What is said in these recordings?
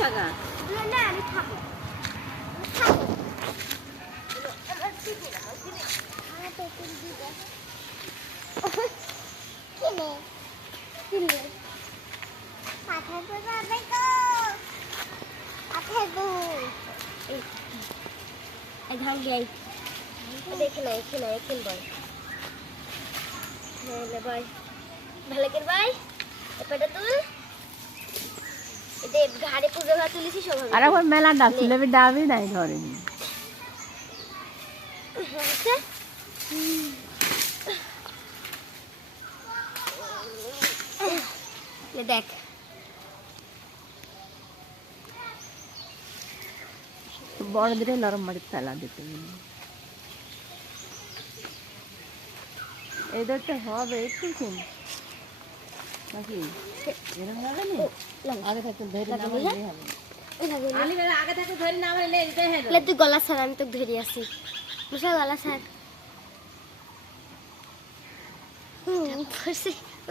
থাকা না আমি খাব। খাব। কিনে কিনে যাবে তো ধান দেই দেখে না এখানে ভাই এপাটা তুল। আর এখন মেলা ডাকছিল আমি ডাবই নাই ধরেনি দেখ। বড়দের নরম মাটি ফেলা দিতে। এই দরটা হবে একটু কিন নাকি? এরকম যাবে না আগে থাকতে ধরে না লাগাবি হবে। এ লাগে না? আলি বেলা আগে থাকতে ধরে না আমার লেজতে হেলো তুই গলা ছাড় আমি তোকে ধরে আসি বুঝলা গলা ছাড়।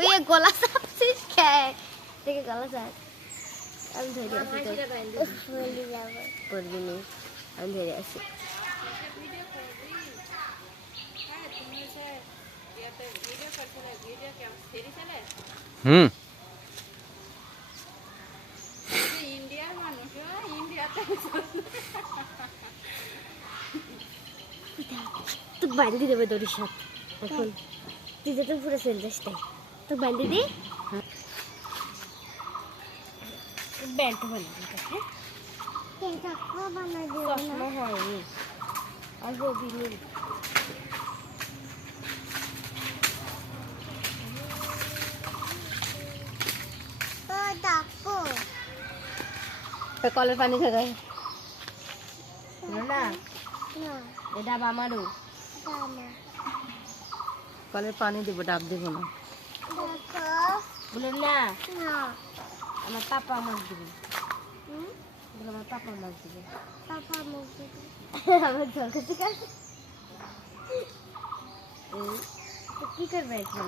ওই গলা চাপছিস দেখে গলা ছাড়। আমি ধরে যাব। করবি আমি ধরে আসি হুম। তুই বান্ধি দেবে দড়ির সাথে এখন। তুই যে তো পুরো সেল যাস তাই। তুই বান্ধি দি। ব্যান্ড বানা দিতে হ্যাঁ? চশমা হয়নি। আর রবি কলের পানি খেতে না এটা আমারও। কলের পানি দিব ডাব দিব না। বলুন না। আমার পাপা মাছ দিবে। বলে আমার পাপা মাছ দিবে। পাপা মাছ দিবে। আমার জল খেতে কি করবে এখন?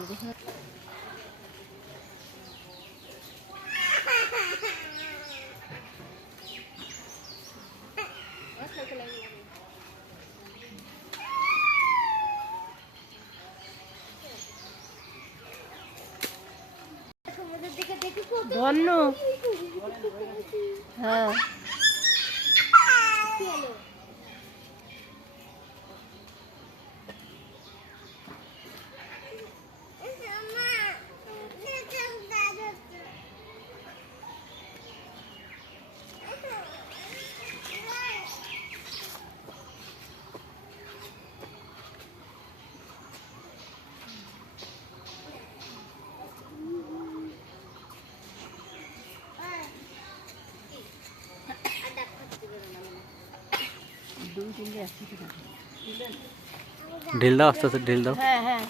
ধন্য। হ্যাঁ কি হলো দুই তিনটে একসাথে থাকে। ঢিল দাও আস্তে আস্তে ঢিল দাও। হ্যাঁ হ্যাঁ।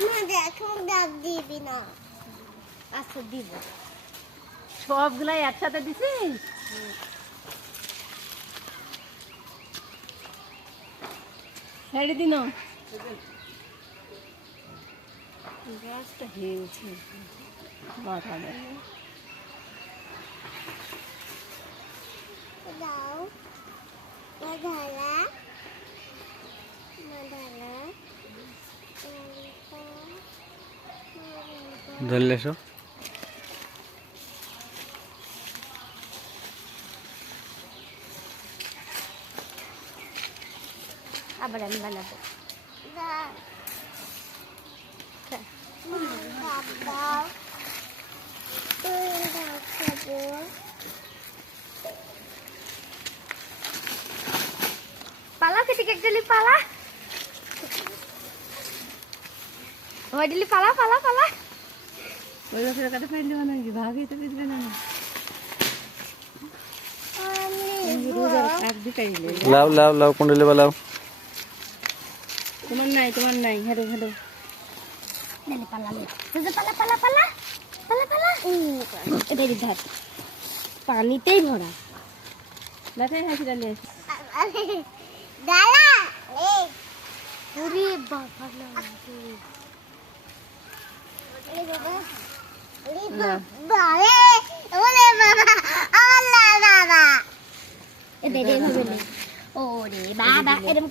না এখন ডাক দিবি না। আচ্ছা দিব। সবগুলাই একসাথে দিছিস? ছেড়ে দিন। গাছটা হেলছে। মাথা দেয় দাও মাধালা মাধালা ধরলে এসো আবার আমি বানাবো। পালা কেটে কেটে পালা ওই দিলি পালা পালা। পালা ওই বছরের কাছে নাকি? তো না একদিকেই লাও লাও লাও কুণ্ডলি তোমার নাই তোমার নাই। Hero Hero Dale, pala, dale. পালা। পালা পালা পালা। পালা এটা ধার পানিতেই ভরা। মাথায় হাসি ডালে দালা ওরে বাবা না ওরে। বাবা ওরে বাবা ওরে বাবা আল্লাহ বাবা এদের হবে না। ওরে বাবা এরকম